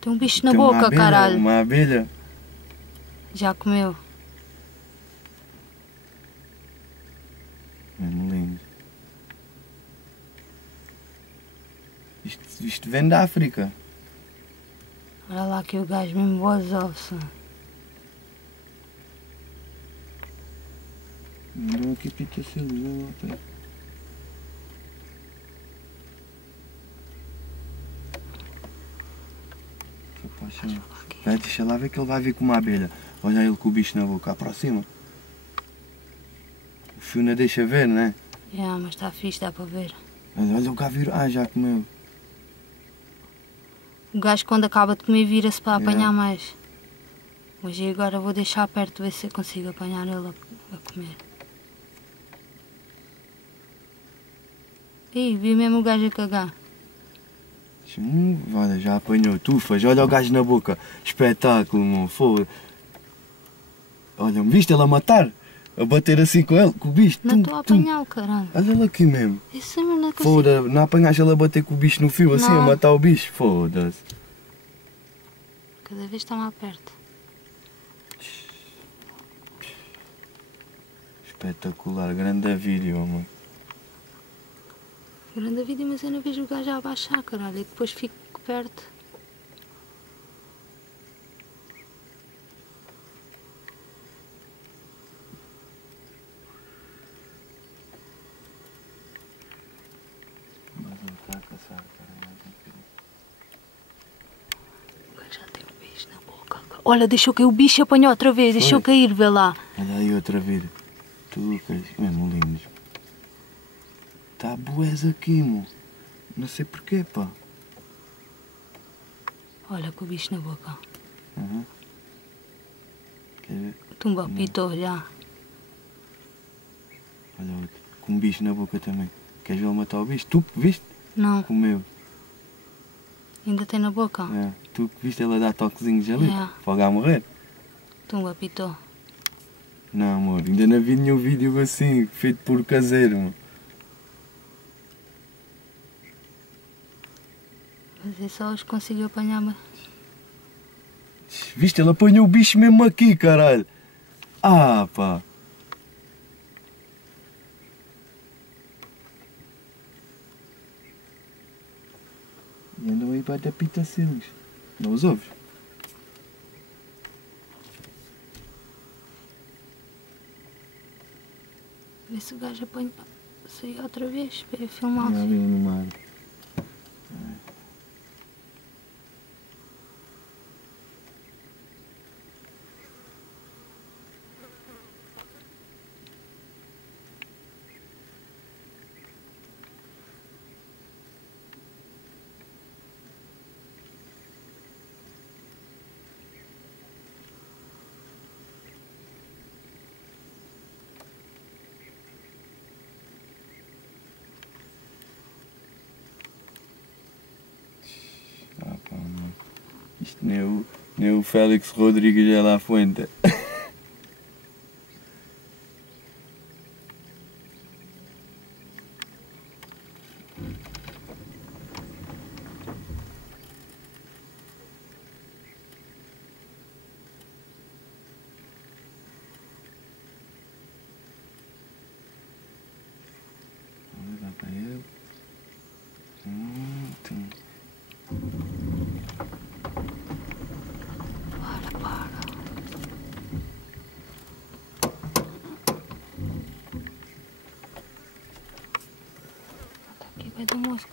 Tem um bicho na boca, caralho. Uma abelha. Já comeu. Mesmo lindo. Isto vem da África. Olha lá que o gajo mesmo bozoso. Mandou aqui pitacelos, não até. Vai, deixa lá ver que ele vai vir com uma abelha. Olha ele com o bicho na boca, aproxima. O fio não deixa ver, não é? Mas está fixe, dá para ver. Olha o gaviro. Ah, já comeu. O gajo quando acaba de comer vira-se para apanhar mais. Mas e agora vou deixar perto ver se eu consigo apanhar ele a comer. Ih, vi mesmo o gajo a cagar. Olha, já apanhou tufas. Olha o gajo na boca. Espetáculo, meu. Foda. Olha, viste ele a matar? A bater assim com ele, com o bicho. Não estou a apanhá-lo, caralho. Olha ele aqui mesmo. Isso mesmo não consigo. Foda, não apanhaste ele a bater com o bicho no fio assim, Não. a matar o bicho? Foda-se. Cada vez está mais perto. Espetacular, grande vídeo, mano. Grande vídeo, mas eu não vejo o gajo a abaixar, caralho. E depois fico perto. Mas ele está a caçar, cara. O gajo já tem um bicho na boca. Olha, deixou cair o bicho e apanhou outra vez. Deixou cair, vê lá. Olha aí outra vida. Tudo mesmo lindos. Tá bués aqui, mo. Não sei porquê, pá. Olha com o bicho na boca. Uhum. Quer ver? Tumba, pitou já. Olha outro. Com um bicho na boca também. Queres ver ele matar o bicho? Tu viste? Não, Comeu. ainda tem na boca. É. Tu viste ele a dar toquezinhos ali? É. Fogo a morrer? Tumba, pitou. Não, amor. Ainda não vi nenhum vídeo assim, feito por caseiro, mo. Mas eu só os consigo apanhar. Viste? Ele apanhou o bicho mesmo aqui, caralho. Ah, pá. E andam aí para dar pitacelos. Não os ouves? Vê se o gajo apanha. Saiu outra vez para eu filmar. Ali no mar. Ah, pá, mano. Isto nem o Félix Rodrigues de la Fuente. Vamos dar para ele. Para. Tá aqui, vai dar mosca.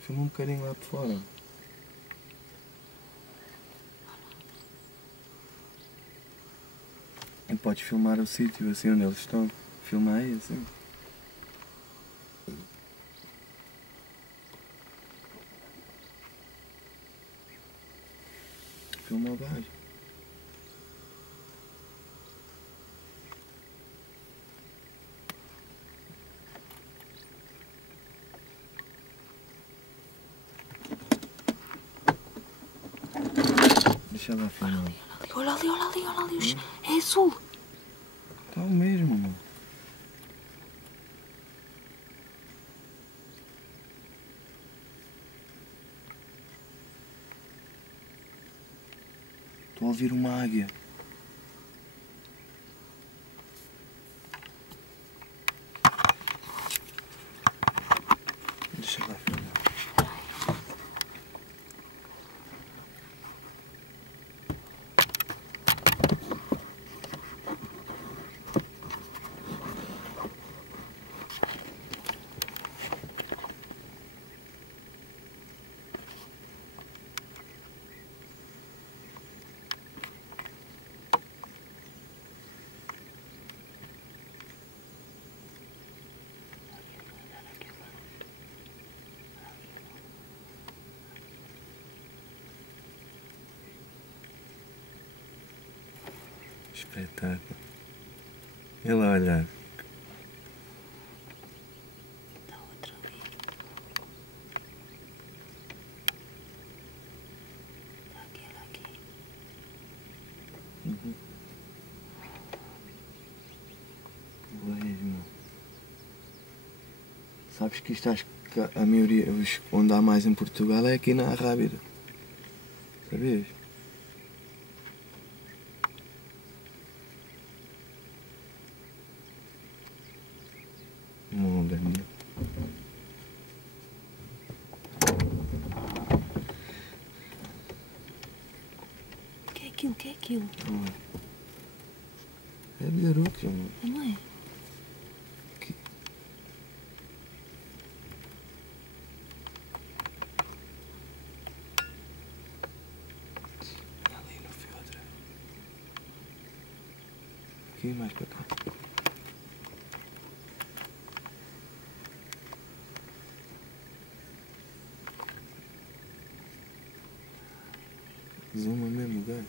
Filma um bocadinho lá de fora. E podes filmar o sítio assim onde eles estão. Filma aí assim. Filma o gajo. Deixa lá filmar. Olha ali. É azul. Tá mesmo, mano. Estou a ouvir uma águia. Deixa lá filmar. Espetáculo. Ele a olhar. Está outra ali. Está aqui. Uhum. Mesmo. Sabes que isto acho que a maioria, onde há mais em Portugal é aqui na Arrábida. Sabias? Não, Daniel. O que é aquilo? O que é aquilo? É biaruca, mano. Não é? Que... Ali no fio outra. Aqui mais para cá. Zuma mesmo, gajo.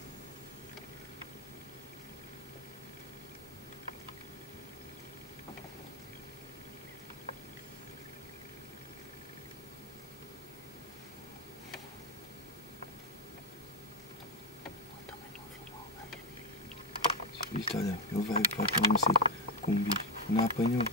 Também não filmou o gajo. Isto, olha, ele vai para o mesmo sítio com um bicho. Não apanhou.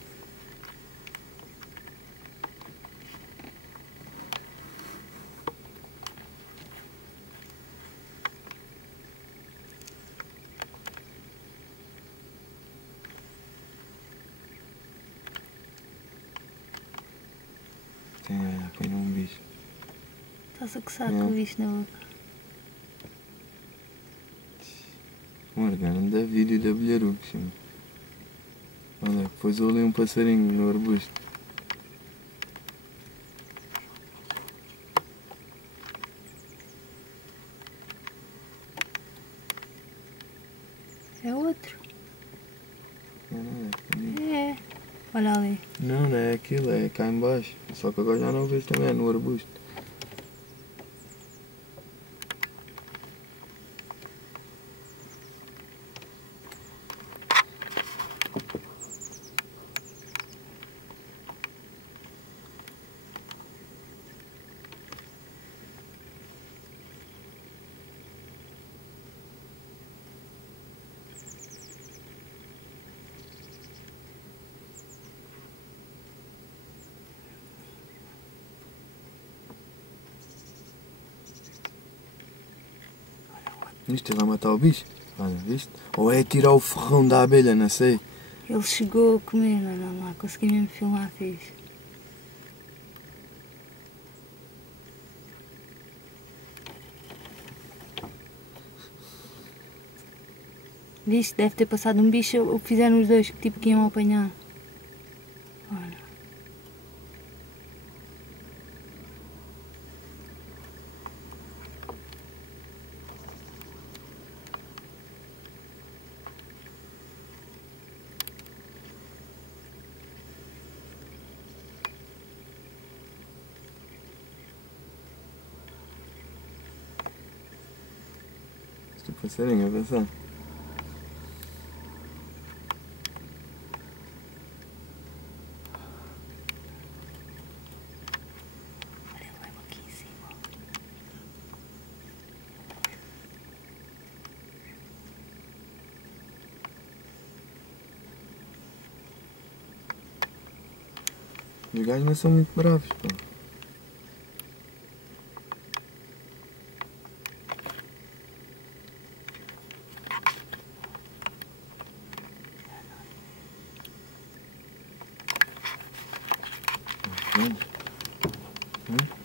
Apanhou um bicho. Estás a coçar É. com o bicho na boca. Um organo da vida e da bilharuca, chama. Olha, depois ali um passarinho no arbusto. É outro. Não é. É. Olha ali. Não, não é aquilo, é cá embaixo. Só que agora já não vejo também, é no arbusto. Isto vai matar o bicho? Olha, viste? Ou é tirar o ferrão da abelha, não sei. Ele chegou a comer, olha lá. Consegui mesmo filmar fixe. Viste? Deve ter passado um bicho. O que fizeram os dois, que tipo que iam apanhar. Olha. Este passarinho a passar. Olha, ele vai aqui em cima. Os gajos não são muito bravos, pá. Hum?